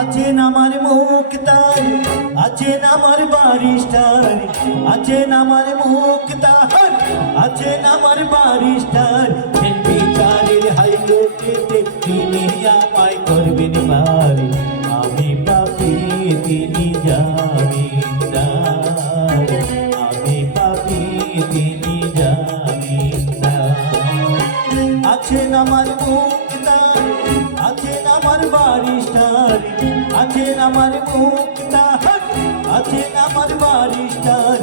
আছেন আমার মুক্তার, আছেন আমার বারিস্টার, আছেন আমার মুক্তার, আছেন আমার বারিস্টার। বিচারের হাইকোর্টেতে তিনি আমায় করবেন পার। আমি পাপী তিনি জামিনদার, আমি পাপী তিনি জামিনদার। আছেন আমার মুক্তার, আছেন আমার বারিস্টার, আছেন আমার মুক্তার, আছেন আমার বারিস্টার।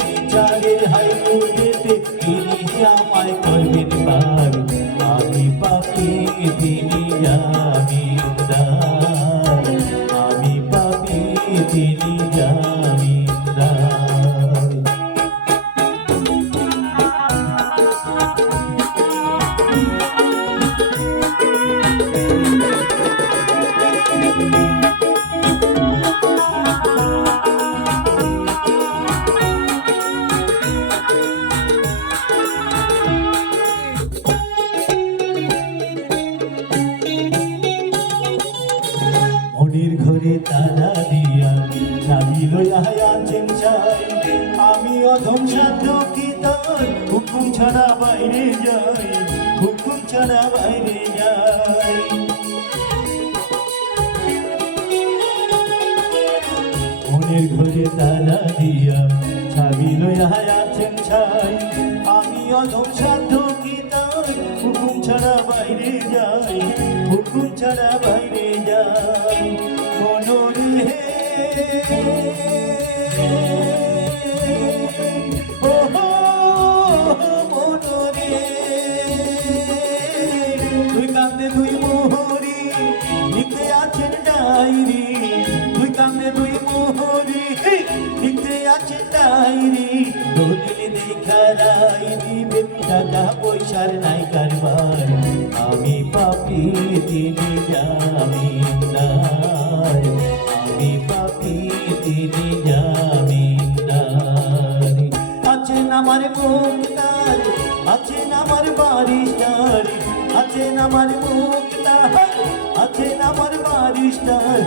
বিচারের হাইকোর্টেতে তিনি আমায় করবেন পার। আমি পাপী তিনি জামিনদার, আমি পাপী তিনি জামিনদার। মনের ঘরে তালা দিয়া চাবি লইয়া আছেন চাই। আমি অধম সাধ্য কি তার হুকুম ছাড়া বাইরে যাই, হুকুম ছাড়া বাইরে যাই। মনের ঘরে তালা দিয়া চাবি লইয়া আছেন ছাই। আমি অধম সাধ্য কি তার হুকুম ছাড়া বাইরে যাই, হুকুম ছাড়া বাইরে যাই। মনোরে মনোরে তুই কান্দে তুই মোহরি লিখতে আছেন ডায়েরি, তুই কান্দে তুই মোহরি লিখতে আছেন ডায়েরি। দলিল দেখা রায় দিবেন টাকা পয়সার নাই কারবার। আমি পাপী তিনি জামিনদার, আমি পাপী তিনি জামিনদার। আছেন আমার মুক্তার, আছেন আমার বারিস্টার, আছেন আমার মুক্তার, আছেন আমার বারিস্টার।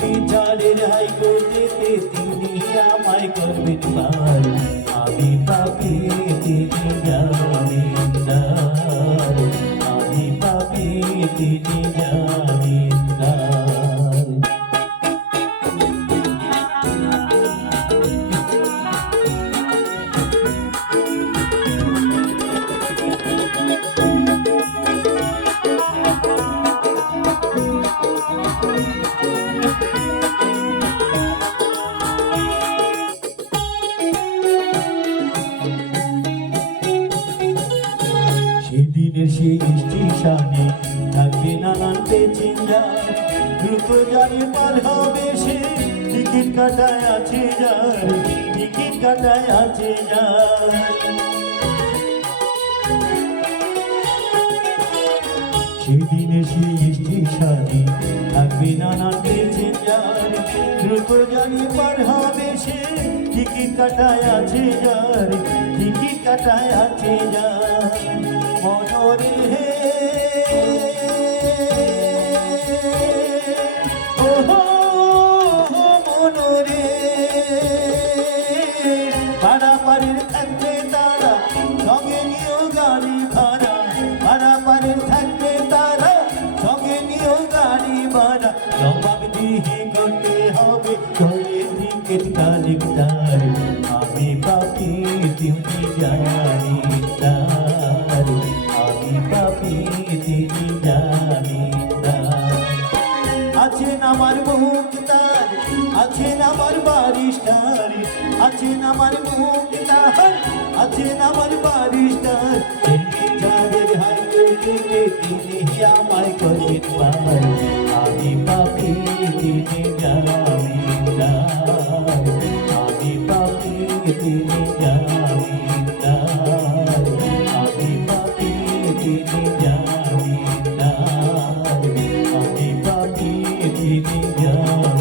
বিচারের হাইকোর্টেতে তিনি আমায় করবেন পার। আমি পাপী তিনি জামিনদার, আমি পাপী তিনি জামিনদার। সেদিনের সেই স্টেশনে থাকবে নানান প্যাসেঞ্জার। দ্রুত জানি পার হবে সে, টিকিট কাটায় আছে যার, টিকিট কাটায় আছে যার। সেদিনের সেই স্টেশনে থাকবে নানান প্যাসেঞ্জার। দ্রুত জানি পার হবে সে, টিকিট কাটায় আছে যার, টিকিট কাটায় আছে যার। মনোরে মনোরে পাড়াপাড়ির থাকবে তারা, সঙ্গে নিয়েও গাড়ি ভাড়া। পাড়াপাড়ির থাকবে তারা, সঙ্গে নিয়েও গাড়ি ভাড়া। জবাব দিয়ে করতে হবে ধরে টিকিট কালেক্টর। আমি পাপী তিনি জামিনদার, আমি পাপী তিনি জামিনদার। আছেন আমার মুক্তার, আছেন আমার বারিস্টার, আছেন আমার মুক্তার, আছেন আমার বারিস্টার। বিচারের হাইকোর্টেতে তিনি আমায় করবেন পার। আমি পাপী তিনি জামিনদার, আমি পাপী তিনি জামিনদার, আমি পাপী তিনি জামিনদার। যায়